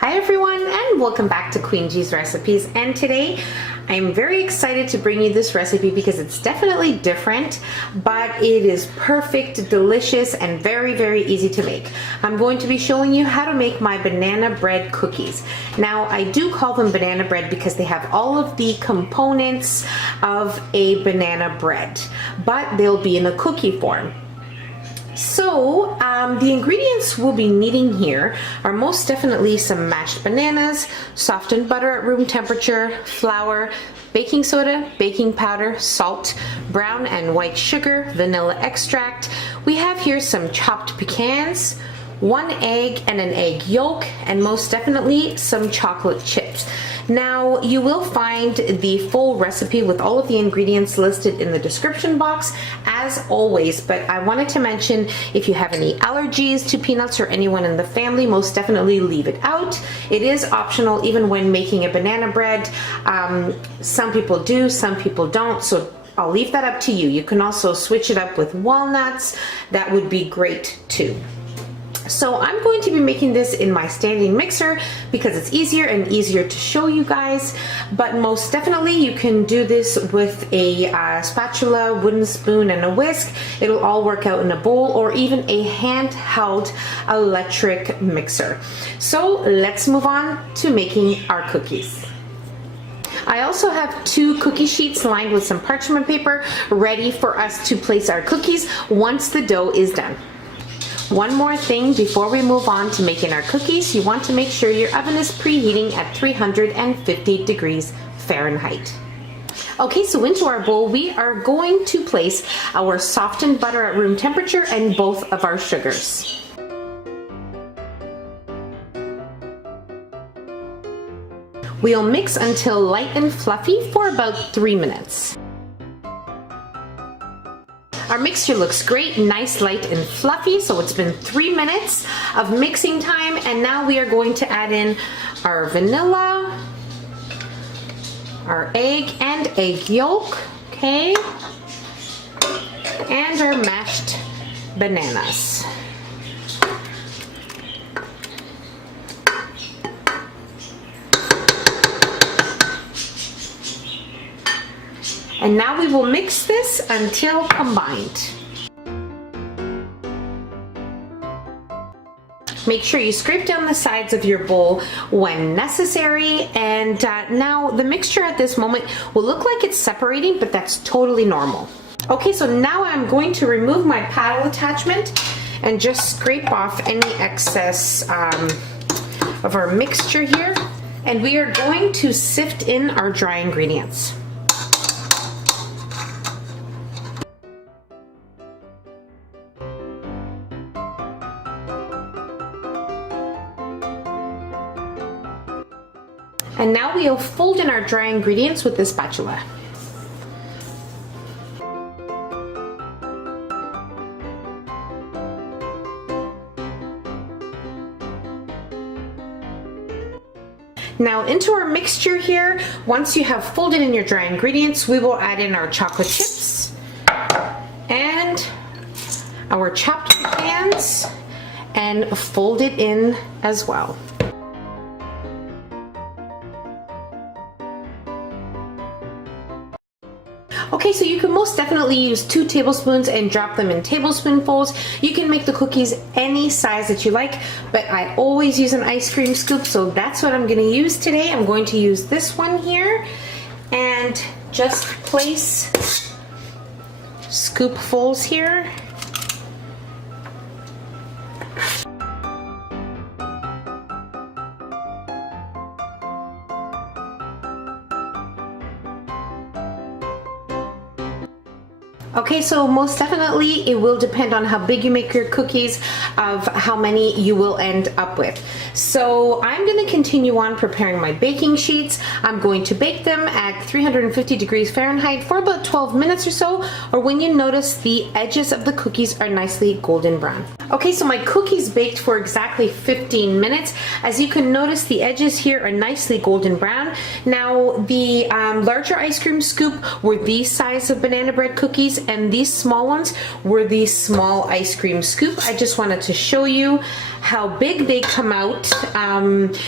Hi everyone, and welcome back to Queen G's Recipes. And today I'm very excited to bring you this recipe because it's definitely different, but it is perfect, delicious, and very, very easy to make. I'm going to be showing you how to make my banana bread cookies. Now, I do call them banana bread because they have all of the components of a banana bread, but they'll be in a cookie form. So the ingredients we'll be needing here are most definitely some mashed bananas, softened butter at room temperature, flour, baking soda, baking powder, salt, brown and white sugar, vanilla extract. We have here some chopped pecans, 1 egg and an egg yolk, and most definitely some chocolate chips. Now, you will find the full recipe with all of the ingredients listed in the description box as always, but I wanted to mention if you have any allergies to peanuts or anyone in the family, most definitely leave it out. It is optional even when making a banana bread. Some people do, some people don't, so I'll leave that up to you. You can also switch it up with walnuts. That would be great too. So I'm going to be making this in my standing mixer because it's easier and easier to show you guys, but most definitely you can do this with a spatula, wooden spoon, and a whisk. It'll all work out in a bowl or even a handheld electric mixer. So let's move on to making our cookies. I also have 2 cookie sheets lined with some parchment paper ready for us to place our cookies once the dough is done. One more thing before we move on to making our cookies, you want to make sure your oven is preheating at 350 degrees Fahrenheit. Okay, so into our bowl we are going to place our softened butter at room temperature and both of our sugars. We'll mix until light and fluffy for about 3 minutes. Our mixture looks great, nice, light, and fluffy, so it's been 3 minutes of mixing time, and now we are going to add in our vanilla, our egg and egg yolk, okay, and our mashed bananas. And now we will mix this until combined. Make sure you scrape down the sides of your bowl when necessary, and now the mixture at this moment will look like it's separating, but that's totally normal. Okay, so now I'm going to remove my paddle attachment and just scrape off any excess of our mixture here, and we are going to sift in our dry ingredients. And now we'll fold in our dry ingredients with this spatula. Now into our mixture here, once you have folded in your dry ingredients, we will add in our chocolate chips and our chopped pecans and fold it in as well. Okay, so you can most definitely use 2 tablespoons and drop them in tablespoonfuls. You can make the cookies any size that you like, but I always use an ice cream scoop, so that's what I'm going to use today. I'm going to use this one here and just place scoopfuls here. Okay, so most definitely it will depend on how big you make your cookies of how many you will end up with. So I'm going to continue on preparing my baking sheets. I'm going to bake them at 350 degrees Fahrenheit for about 12 minutes or so, or when you notice the edges of the cookies are nicely golden brown. Okay, so my cookies baked for exactly 15 minutes. As you can notice, the edges here are nicely golden brown. Now, the larger ice cream scoop were these size of banana bread cookies, and these small ones were the small ice cream scoop. I just wanted to show you how big they come out.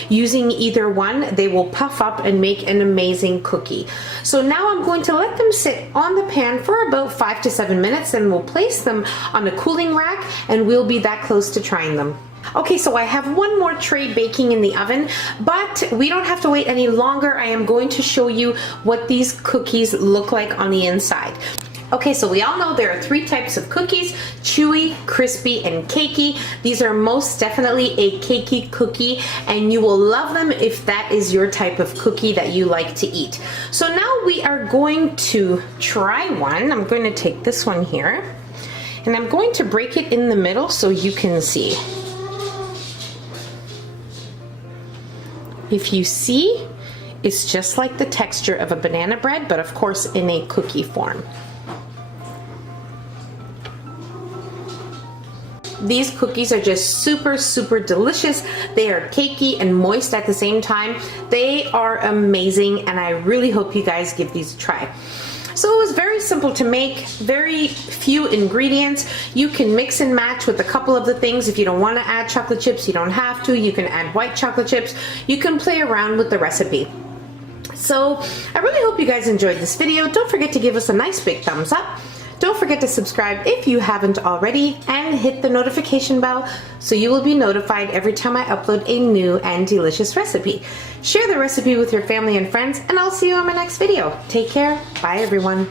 Using either one, they will puff up and make an amazing cookie. So now I'm going to let them sit on the pan for about 5 to 7 minutes, and we'll place them on a cooling rack, and we'll be that close to trying them. Okay, so I have one more tray baking in the oven, but we don't have to wait any longer. I am going to show you what these cookies look like on the inside. Okay, so we all know there are 3 types of cookies: chewy, crispy, and cakey. These are most definitely a cakey cookie, and you will love them if that is your type of cookie that you like to eat. So now we are going to try one. I'm going to take this one here, and I'm going to break it in the middle so you can see. If you see, it's just like the texture of a banana bread, but of course in a cookie form. These cookies are just super delicious. They are cakey and moist at the same time. They are amazing, and I really hope you guys give these a try. So it was very simple to make, very few ingredients. You can mix and match with a couple of the things. If you don't want to add chocolate chips, you don't have to. You can add white chocolate chips. You can play around with the recipe. So I really hope you guys enjoyed this video. Don't forget to give us a nice big thumbs up. Don't forget to subscribe if you haven't already, and hit the notification bell so you will be notified every time I upload a new and delicious recipe. Share the recipe with your family and friends, and I'll see you on my next video. Take care. Bye, everyone.